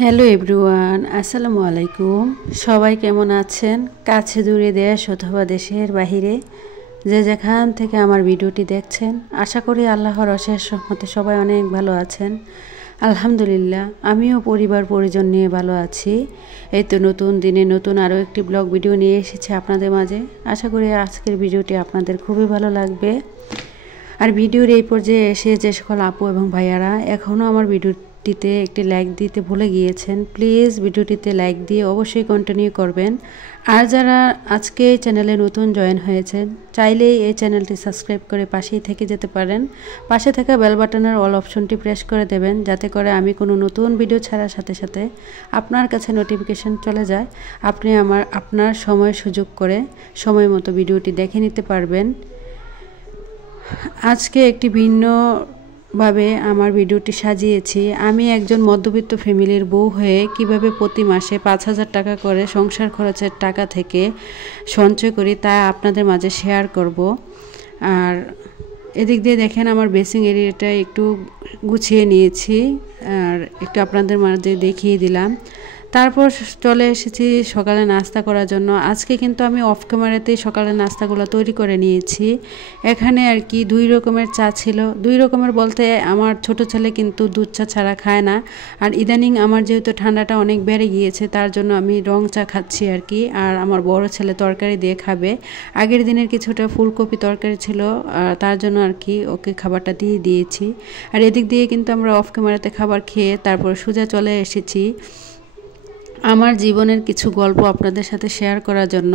Hello everyone, আসসালামু আলাইকুম। সবাই কেমন আছেন? কাছে দূরে দেশ অথবা দেশের বাহিরে যে যেখান থেকে আমার ভিডিওটি দেখছেন, আশা করি আল্লাহর অশেষ রহমতে সবাই অনেক ভালো আছেন। আলহামদুলিল্লাহ, আমিও পরিবার পরিজন নিয়ে ভালো আছি। এই তো নতুন দিনে নতুন আরও একটি ব্লগ ভিডিও নিয়ে এসেছি আপনাদের মাঝে। আশা করি আজকের ভিডিওটি আপনাদের খুবই ভালো লাগবে। আর ভিডিওর এই পর্যায়ে এসে যে সকল আপু এবং ভাইয়ারা এখনও আমার ভিডিওটিতে একটি লাইক দিতে ভুলে গিয়েছেন, প্লিজ ভিডিওটিতে লাইক দিয়ে অবশ্যই কন্টিনিউ করবেন। আর যারা আজকে এই চ্যানেলে নতুন জয়েন হয়েছেন, চাইলেই এই চ্যানেলটি সাবস্ক্রাইব করে পাশেই থেকে যেতে পারেন। পাশে থাকা বেল বাটনের অল অপশনটি প্রেস করে দেবেন, যাতে করে আমি কোনো নতুন ভিডিও ছাড়ার সাথে সাথে আপনার কাছে নোটিফিকেশন চলে যায়। আপনি আপনার সময় সুযোগ করে সময় মতো ভিডিওটি দেখে নিতে পারবেন। আজকে একটি ভিন্নভাবে আমার ভিডিওটি সাজিয়েছি। আমি একজন মধ্যবিত্ত ফ্যামিলির বউ হয়ে কিভাবে প্রতি মাসে 5,000 টাকা করে সংসার খরচের টাকা থেকে সঞ্চয় করি তা আপনাদের মাঝে শেয়ার করব। আর এদিক দিয়ে দেখেন আমার বেসিং এরিয়াটা একটু গুছিয়ে নিয়েছি, আর একটু আপনাদের মাঝে দেখিয়ে দিলাম। তারপর চলে এসেছি সকালে নাস্তা করার জন্য। আজকে কিন্তু আমি অফ ক্যামেরাতেই সকালের নাস্তাগুলো তৈরি করে নিয়েছি। এখানে আর কি 2 রকমের চা ছিল। 2 রকমের বলতে আমার ছোট ছেলে কিন্তু দুধ চা ছাড়া খায় না। আর ইদানিং আমার যেহেতু ঠান্ডাটা অনেক বেড়ে গিয়েছে, তার জন্য আমি রং চা খাচ্ছি আর কি। আর আমার বড় ছেলে তরকারি দিয়ে খাবে। আগের দিনের কিছুটা ফুলকপি তরকারি ছিল, তার জন্য আর কি ওকে খাবারটা দিয়ে দিয়েছি। আর এদিক দিয়ে কিন্তু আমরা অফ ক্যামেরাতে খাবার খেয়ে তারপর সোজা চলে এসেছি আমার জীবনের কিছু গল্প আপনাদের সাথে শেয়ার করার জন্য।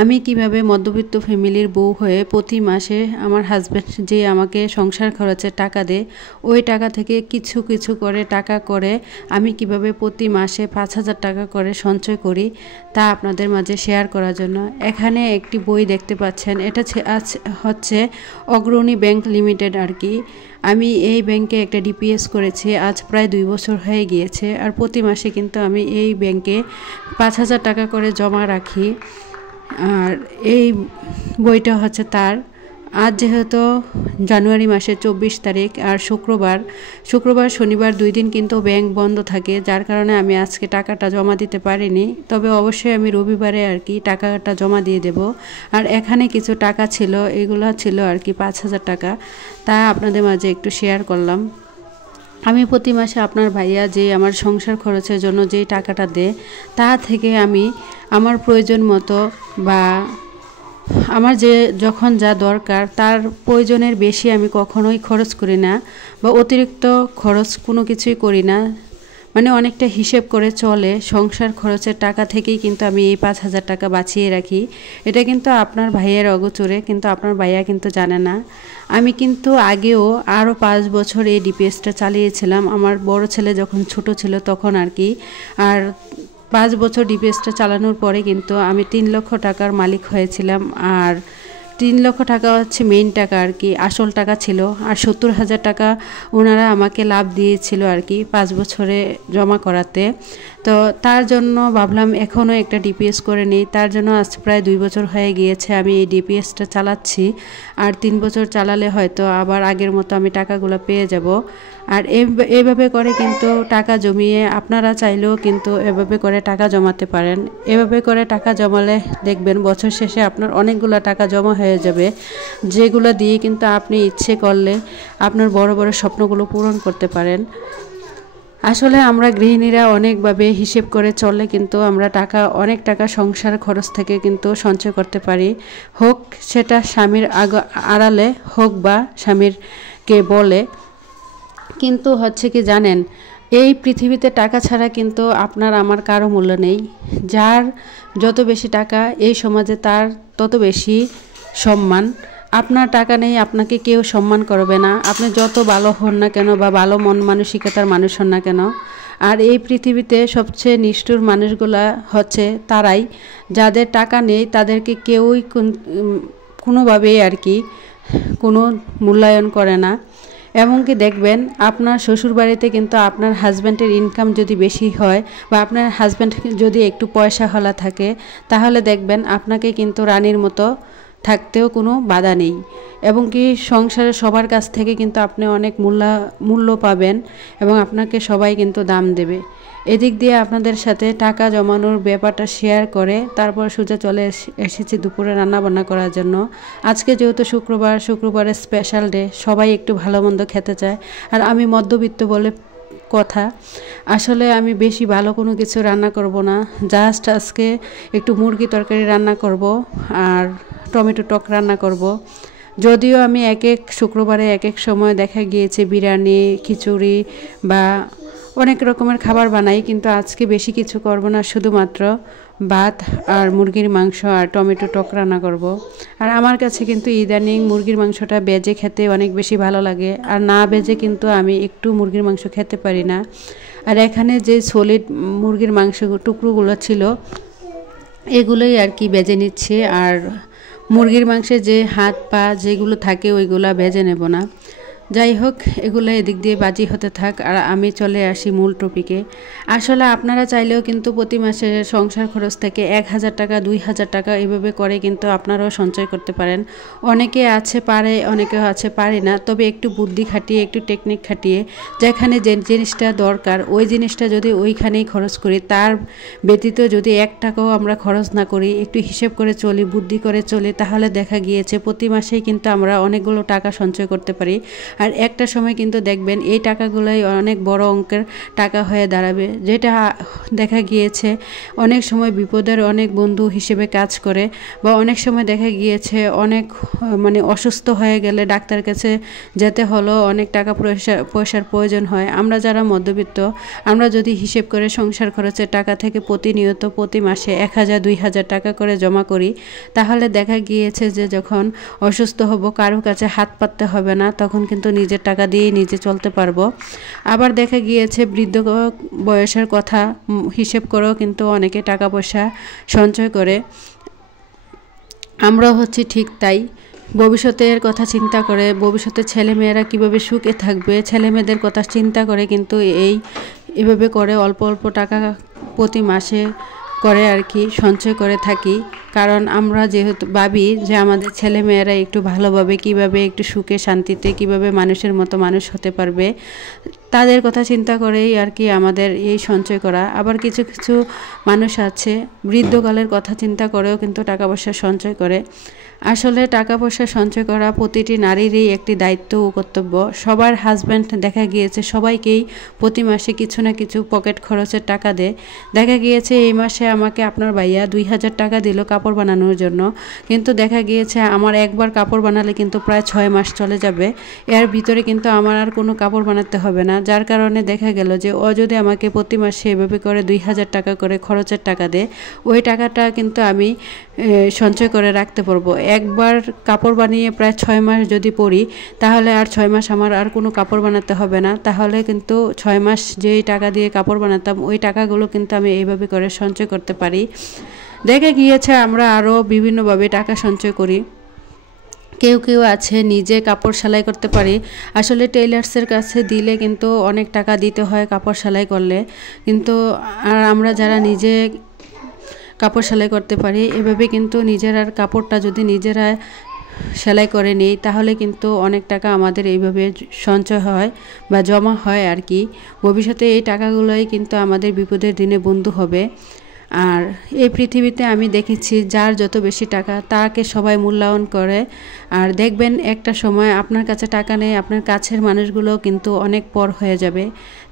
আমি কিভাবে মধ্যবিত্ত ফ্যামিলির বউ হয়ে প্রতি মাসে আমার হাজব্যান্ড যে আমাকে সংসার খরচের টাকা দেয়, ওই টাকা থেকে কিছু কিছু করে টাকা করে আমি কিভাবে প্রতি মাসে 5,000 টাকা করে সঞ্চয় করি তা আপনাদের মাঝে শেয়ার করার জন্য। এখানে একটি বই দেখতে পাচ্ছেন, এটা হচ্ছে অগ্রণী ব্যাংক লিমিটেড আর কি। আমি এই ব্যাংকে একটা ডিপিএস করেছি, আজ প্রায় 2 বছর হয়ে গিয়েছে। আর প্রতি মাসে কিন্তু আমি এই ব্যাংকে 5,000 টাকা করে জমা রাখি। আর এই বইটা হচ্ছে তার। আজ যেহেতু জানুয়ারি মাসের 24 তারিখ আর শুক্রবার শনিবার 2 দিন কিন্তু ব্যাংক বন্ধ থাকে, যার কারণে আমি আজকে টাকাটা জমা দিতে পারিনি। তবে অবশ্যই আমি রবিবারে আর কি টাকাটা জমা দিয়ে দেব। আর এখানে কিছু টাকা ছিল, এগুলো ছিল আর কি 5,000 টাকা, তা আপনাদের মাঝে একটু শেয়ার করলাম। আমি প্রতি মাসে আপনার ভাইয়া যে আমার সংসার খরচের জন্য যেই টাকাটা দেয়, তা থেকে আমি আমার প্রয়োজন মতো বা আমার যখন যা দরকার তার প্রয়োজনের বেশি আমি কখনোই খরচ করি না, বা অতিরিক্ত খরচ কোনো কিছুই করি না। মানে অনেকটা হিসেব করে চলে। সংসার খরচের টাকা থেকেই কিন্তু আমি এই 5,000 টাকা বাঁচিয়ে রাখি। এটা কিন্তু আপনার ভাইয়ের অগোচরে, কিন্তু আপনার ভাইয়া কিন্তু জানে না। আমি কিন্তু আগেও আরও 5 বছর এই ডিপিএসটা চালিয়েছিলাম, আমার বড় ছেলে যখন ছোট ছিল তখন আর কি। আর 5 বছর ডিপিএসটা চালানোর পরে কিন্তু আমি 3 লক্ষ টাকার মালিক হয়েছিলাম। আর 3 লক্ষ টাকা হচ্ছে মেইন টাকা আর কি, আসল টাকা ছিল। আর 70,000 টাকা ওনারা আমাকে লাভ দিয়েছিল আর কি 5 বছরে জমা করাতে। তো তার জন্য ভাবলাম এখনও একটা ডিপিএস করে নিই। তার জন্য আজ প্রায় 2 বছর হয়ে গিয়েছে আমি এই ডিপিএসটা চালাচ্ছি। আর 3 বছর চালালে হয়তো আবার আগের মতো আমি টাকাগুলো পেয়ে যাব। আর এইভাবে করে কিন্তু টাকা জমিয়ে আপনারা চাইলেও কিন্তু এভাবে করে টাকা জমাতে পারেন। এভাবে করে টাকা জমালে দেখবেন বছর শেষে আপনার অনেকগুলো টাকা জমা হয়ে যাবে, যেগুলো দিয়ে কিন্তু আপনি ইচ্ছে করলে আপনার বড় বড় স্বপ্নগুলো পূরণ করতে পারেন। আসলে আমরা গৃহিণীরা অনেকভাবে হিসেব করে চললে কিন্তু আমরা অনেক টাকা সংসার খরচ থেকে কিন্তু সঞ্চয় করতে পারি, হোক সেটা স্বামীর আড়ালে হোক বা স্বামীরকে বলে। কিন্তু হচ্ছে কি জানেন, এই পৃথিবীতে টাকা ছাড়া কিন্তু আপনার আমার কারো মূল্য নেই। যার যত বেশি টাকা এই সমাজে তার তত বেশি সম্মান। আপনার টাকা নেই, আপনাকে কেউ সম্মান করবে না, আপনি যত ভালো হন না কেন বা ভালো মন মানসিকতার মানুষ হন না কেন। আর এই পৃথিবীতে সবচেয়ে নিষ্ঠুর মানুষগুলা হচ্ছে তারাই, যাদের টাকা নেই তাদেরকে কেউই কোনোভাবেই আর কি কোনো মূল্যায়ন করে না। এমনকি দেখবেন আপনার শ্বশুরবাড়িতে কিন্তু আপনার হাজব্যান্ডের ইনকাম যদি বেশি হয় বা আপনার হাজব্যান্ড যদি একটু পয়সাওয়ালা থাকে, তাহলে দেখবেন আপনাকে কিন্তু রানীর মতো থাকতেও কোনো বাধা নেই, এবং কি সংসারে সবার কাছ থেকে কিন্তু আপনি অনেক মূল্য পাবেন এবং আপনাকে সবাই কিন্তু দাম দেবে। এদিক দিয়ে আপনাদের সাথে টাকা জমানোর ব্যাপারটা শেয়ার করে তারপর সোজা চলে এসেছি দুপুরে রান্নাবান্না করার জন্য। আজকে যেহেতু শুক্রবারের স্পেশাল ডে, সবাই একটু ভালো মন্দ খেতে চায়, আর আমি মধ্যবিত্ত বলে কথা, আসলে আমি বেশি ভালো কোনো কিছু রান্না করব না, জাস্ট আজকে একটু মুরগি তরকারি রান্না করব আর টমেটো টক রান্না করব। যদিও আমি শুক্রবারে এক এক সময় দেখা গিয়েছে বিরিয়ানি, খিচুড়ি বা অনেক রকমের খাবার বানাই, কিন্তু আজকে বেশি কিছু করব না, শুধুমাত্র ভাত আর মুরগির মাংস আর টমেটো টক রান্না করব। আর আমার কাছে কিন্তু ইদানিং মুরগির মাংসটা বেজে খেতে অনেক বেশি ভালো লাগে, আর না বেজে কিন্তু আমি একটু মুরগির মাংস খেতে পারি না। আর এখানে যে সলিড মুরগির মাংস টুকরোগুলো ছিল এগুলোই আর কি বেজে নিচ্ছে, আর মুরগির মাংসে যে হাত পা যেগুলো থাকে ওইগুলো ভেজে নেব না। যাই হোক, এগুলো এদিক দিয়ে বাজি হতে থাক আর আমি চলে আসি মূল টপিকে। আসলে আপনারা চাইলেও কিন্তু প্রতি মাসে সংসার খরচ থেকে 1000 টাকা 2000 টাকা এভাবে করে কিন্তু আপনারাও সঞ্চয় করতে পারেন। অনেকে আছে পারে, অনেকে আছে পারে না, তবে একটু বুদ্ধি খাটিয়ে একটু টেকনিক খাটিয়ে যেখানে যে জিনিসটা দরকার ওই জিনিসটা যদি ওইখানেই খরচ করি, তার ব্যতীত যদি 1 টাকাও আমরা খরচ না করি, একটু হিসেব করে চলি, বুদ্ধি করে চলি, তাহলে দেখা গিয়েছে প্রতি মাসেই কিন্তু আমরা অনেকগুলো টাকা সঞ্চয় করতে পারি। আর একটা সময় কিন্তু দেখবেন এই টাকাগুলোই অনেক বড় অঙ্কের টাকা হয়ে দাঁড়াবে, যেটা দেখা গিয়েছে অনেক সময় বিপদের অনেক বন্ধু হিসেবে কাজ করে, বা অনেক সময় দেখা গিয়েছে অনেক অসুস্থ হয়ে গেলে ডাক্তার কাছে যেতে হলো, অনেক টাকা পয়সার প্রয়োজন হয়। আমরা যারা মধ্যবিত্ত, আমরা যদি হিসেব করে সংসার খরচের টাকা থেকে প্রতিনিয়ত প্রতি মাসে 1000-2000 টাকা করে জমা করি, তাহলে দেখা গিয়েছে যে যখন অসুস্থ হব কারো কাছে হাত পাততে হবে না, তখন কিন্তু নিজের টাকা দিয়ে নিজে চলতে পারবো। আবার দেখা গিয়েছে বৃদ্ধ বয়সের কথা হিসেব করেও কিন্তু অনেকে টাকা পয়সা সঞ্চয় করে। আমরাও হচ্ছে ঠিক তাই, ভবিষ্যতের কথা চিন্তা করে, ভবিষ্যতে ছেলেমেয়েরা কীভাবে সুখে থাকবে, ছেলেমেয়েদের কথা চিন্তা করে কিন্তু এভাবে করে অল্প অল্প টাকা প্রতি মাসে করে আর কি সঞ্চয় করে থাকি। কারণ আমরা যেহেতু ভাবি যে আমাদের ছেলেমেয়েরা একটু ভালোভাবে কীভাবে একটু সুখে শান্তিতে কীভাবে মানুষের মতো মানুষ হতে পারবে, তাদের কথা চিন্তা করেই আর কি আমাদের এই সঞ্চয় করা। আবার কিছু কিছু মানুষ আছে বৃদ্ধকালের কথা চিন্তা করেও কিন্তু টাকা পয়সা সঞ্চয় করে। আসলে টাকা পয়সা সঞ্চয় করা প্রতিটি নারীরই একটি দায়িত্ব ও কর্তব্য। সবার হাজব্যান্ড দেখা গিয়েছে সবাইকেই প্রতি মাসে কিছু না কিছু পকেট খরচের টাকা দেয়। দেখা গিয়েছে এই মাসে আমাকে আপনার ভাইয়া 2000 টাকা দিল কাপড় বানানোর জন্য, কিন্তু দেখা গিয়েছে আমার একবার কাপড় বানালে কিন্তু প্রায় 6 মাস চলে যাবে, এর ভিতরে কিন্তু আমার আর কোনো কাপড় বানাতে হবে না। যার কারণে দেখা গেল যে ও যদি আমাকে প্রতি মাসে এভাবে করে 2000 টাকা করে খরচের টাকা দেয়, ওই টাকাটা কিন্তু আমি সঞ্চয় করে রাখতে পারবো। একবার কাপড় বানিয়ে প্রায় 6 মাস যদি পরি, তাহলে আর 6 মাস আমার আর কোনো কাপড় বানাতে হবে না। তাহলে কিন্তু 6 মাস যেই টাকা দিয়ে কাপড় বানাতাম ওই টাকাগুলো কিন্তু আমি এইভাবে করে সঞ্চয় করতে পারি। দেখা গিয়েছে আমরা আরও বিভিন্নভাবে টাকা সঞ্চয় করি। কেউ কেউ আছে নিজে কাপড় সেলাই করতে পারি। আসলে টেইলার্সের কাছে দিলে কিন্তু অনেক টাকা দিতে হয় কাপড় সেলাই করলে, কিন্তু আর আমরা যারা নিজে কাপড় সেলাই করতে পারি, এভাবে কিন্তু নিজেরার কাপড়টা যদি নিজেরা সেলাই করে নিই, তাহলে কিন্তু অনেক টাকা আমাদের এইভাবে সঞ্চয় হয় বা জমা হয় আর কি। ভবিষ্যতে এই টাকাগুলোই কিন্তু আমাদের বিপদের দিনে বন্ধু হবে। আর এই পৃথিবীতে আমি দেখেছি যার যত বেশি টাকা তাকে সবাই মূল্যায়ন করে, আর দেখবেন একটা সময় আপনার কাছে টাকা নেই, আপনার কাছের মানুষগুলোও কিন্তু অনেক পর হয়ে যাবে।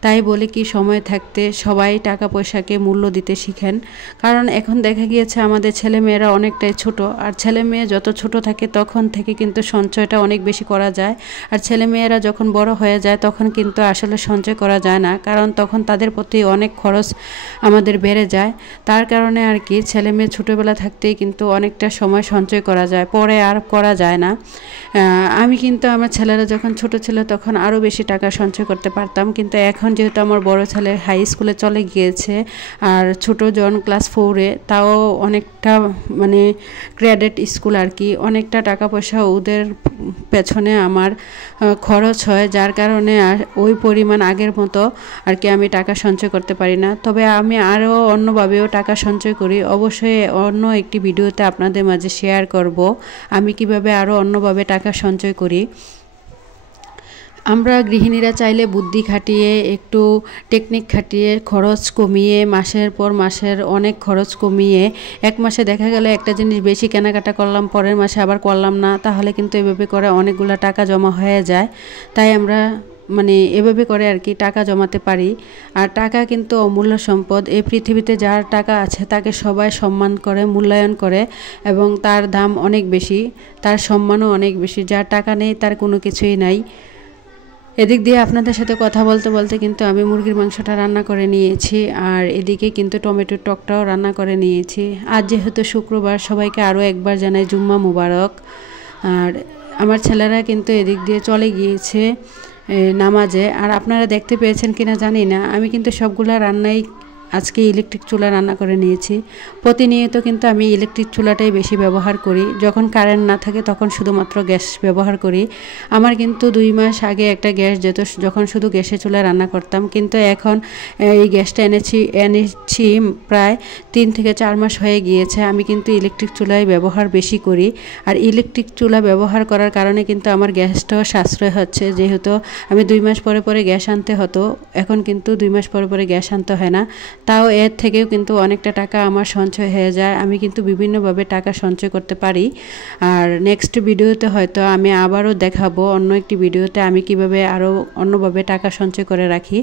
তাই বলে কি সময় থাকতে সবাই টাকা পয়সাকে মূল্য দিতে শিখেন। কারণ এখন দেখা গিয়েছে আমাদের ছেলেমেয়েরা অনেকটাই ছোট, আর ছেলেমেয়ে যত ছোট থাকে তখন থেকে কিন্তু সঞ্চয়টা অনেক বেশি করা যায়। আর ছেলেমেয়েরা যখন বড় হয়ে যায় তখন কিন্তু আসলে সঞ্চয় করা যায় না, কারণ তখন তাদের প্রতি অনেক খরচ আমাদের বেড়ে যায়। তার কারণে আর কি ছেলেমেয়ে ছোটোবেলা থাকতেই কিন্তু অনেকটা সময় সঞ্চয় করা যায়, পরে আর করা যায় না। আমি কিন্তু আমার ছেলেরা যখন ছোট ছিল তখন আরও বেশি টাকা সঞ্চয় করতে পারতাম, কিন্তু এখন যেহেতু আমার বড় ছেলে হাই স্কুলে চলে গিয়েছে আর ছোটো জন ক্লাস 4-এ, তাও অনেকটা গ্রেডেড স্কুল আর কি, অনেকটা টাকা পয়সা ওদের পেছনে আমার খরচ হয়, যার কারণে ওই পরিমাণ আগের মতো আর কি আমি টাকা সঞ্চয় করতে পারি না। তবে আমি আরও অন্যভাবেও টাকা টাকা সঞ্চয় করি, অবশ্যই অন্য একটি ভিডিওতে আপনাদের মাঝে শেয়ার করব আমি কিভাবে আরও অন্যভাবে টাকা সঞ্চয় করি। আমরা গৃহিণীরা চাইলে বুদ্ধি খাটিয়ে, একটু টেকনিক খাটিয়ে, খরচ কমিয়ে, মাসের পর মাসের অনেক খরচ কমিয়ে, এক মাসে দেখা গেলে একটা জিনিস বেশি কেনাকাটা করলাম, পরের মাসে আবার করলাম না, তাহলে কিন্তু এভাবে করে অনেকগুলো টাকা জমা হয়ে যায়। তাই আমরা এভাবে করে আর কি টাকা জমাতে পারি। আর টাকা কিন্তু অমূল্য সম্পদ। এই পৃথিবীতে যার টাকা আছে তাকে সবাই সম্মান করে, মূল্যায়ন করে, এবং তার দাম অনেক বেশি, তার সম্মানও অনেক বেশি। যার টাকা নেই তার কোনো কিছুই নাই। এদিক দিয়ে আপনাদের সাথে কথা বলতে বলতে কিন্তু আমি মুরগির মাংসটা রান্না করে নিয়েছি, আর এদিকে কিন্তু টমেটোর টকটাও রান্না করে নিয়েছি। আজ যেহেতু শুক্রবার, সবাইকে আরও একবার জানাই জুম্মা মুবারক। আর আমার ছেলেরা কিন্তু এদিক দিয়ে চলে গিয়েছে নামাজে। আর আপনারা দেখতে পেয়েছেন কিনা জানি না, আমি কিন্তু সবগুলা রান্নাই আজকে ইলেকট্রিক চুলা রান্না করে নিয়েছি। প্রতিনিয়ত কিন্তু আমি ইলেকট্রিক চুলাটাই বেশি ব্যবহার করি। যখন কারেন্ট না থাকে তখন শুধুমাত্র গ্যাস ব্যবহার করি। আমার কিন্তু 2 মাস আগে একটা গ্যাস যেত, যখন শুধু গ্যাসে চুলায় রান্না করতাম, কিন্তু এখন এই গ্যাসটা এনেছি প্রায় 3 থেকে 4 মাস হয়ে গিয়েছে। আমি কিন্তু ইলেকট্রিক চুলায় ব্যবহার বেশি করি। আর ইলেকট্রিক চুলা ব্যবহার করার কারণে কিন্তু আমার গ্যাসটাও সাশ্রয় হচ্ছে। যেহেতু আমি 2 মাস পরে পরে গ্যাস আনতে হতো, এখন কিন্তু 2 মাস পরে পরে গ্যাস আনতে হয় না। তাও এর থেকেও কিন্তু অনেকটা টাকা আমার সঞ্চয় হয়ে যায়। আমি কিন্তু বিভিন্নভাবে টাকা সঞ্চয় করতে পারি। আর নেক্সট ভিডিওতে হয়তো আমি আবারও দেখাবো, অন্য একটি ভিডিওতে আমি কিভাবে আরও অন্যভাবে টাকা সঞ্চয় করে রাখি।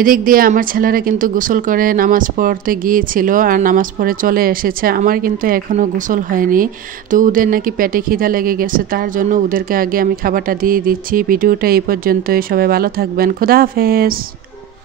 এদিক দিয়ে আমার ছেলেরা কিন্তু গোসল করে নামাজ পড়তে গিয়েছিল, আর নামাজ পড়ে চলে এসেছে। আমার কিন্তু এখনও গোসল হয়নি। তো ওদের নাকি পেটে খিদা লেগে গেছে, তার জন্য ওদেরকে আগে আমি খাবারটা দিয়ে দিচ্ছি। ভিডিওটা এই পর্যন্তই। সবাই ভালো থাকবেন। খোদা হাফেজ।